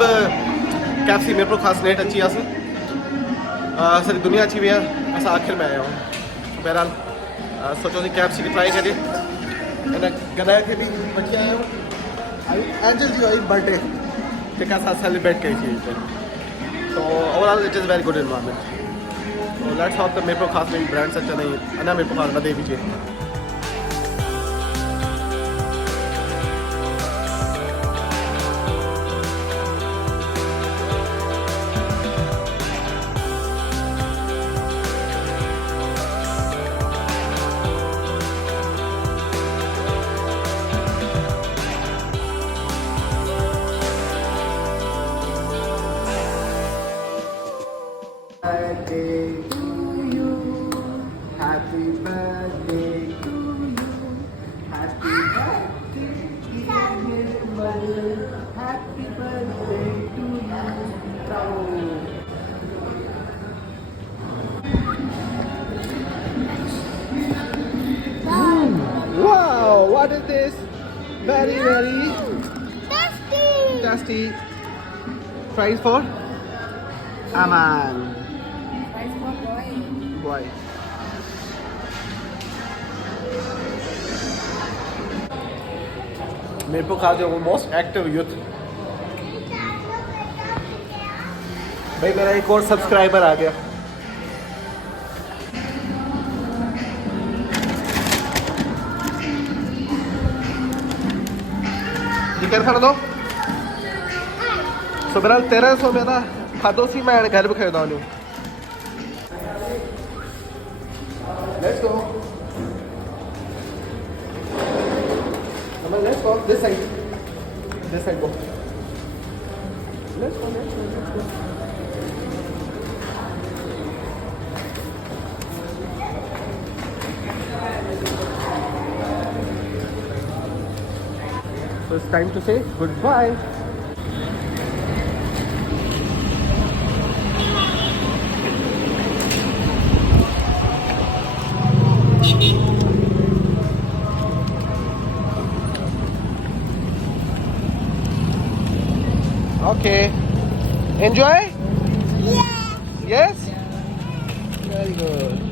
KFC Mirpurkhas net अच्छी आस सारी दुनिया अच्छी भी है ऐसा आखिर में आया हूँ बहरहाल सोचो कि KFC की ट्राई करिए मैंने गदाया थे भी बच्चे आया हूँ एंजल जी आई बर्थडे के साथ सेलिब्रेट करी थी तो overall it is very good environment तो लेट्स होप द Mirpurkhas में ब्रांड्स अच्छा नहीं है ना Mirpurkhas ना दे दीजिए birthday to you. Happy birthday to you. Happy birthday, dear Nirmal. Happy birthday to you. Wow, what is this? Very tasty. Fries for Aman. Boy. Mirpurkhas is the most active youth. भाई मेरा एक और subscriber आ गया chicken खा दो सुबह 1300 में था खादो सी मैं घर पे खरीदा हूँ Let's go. Come on, let's go. This side. This side, go. Let's go. So it's time to say goodbye. Okay. Enjoy? Yeah. Yes? Very good.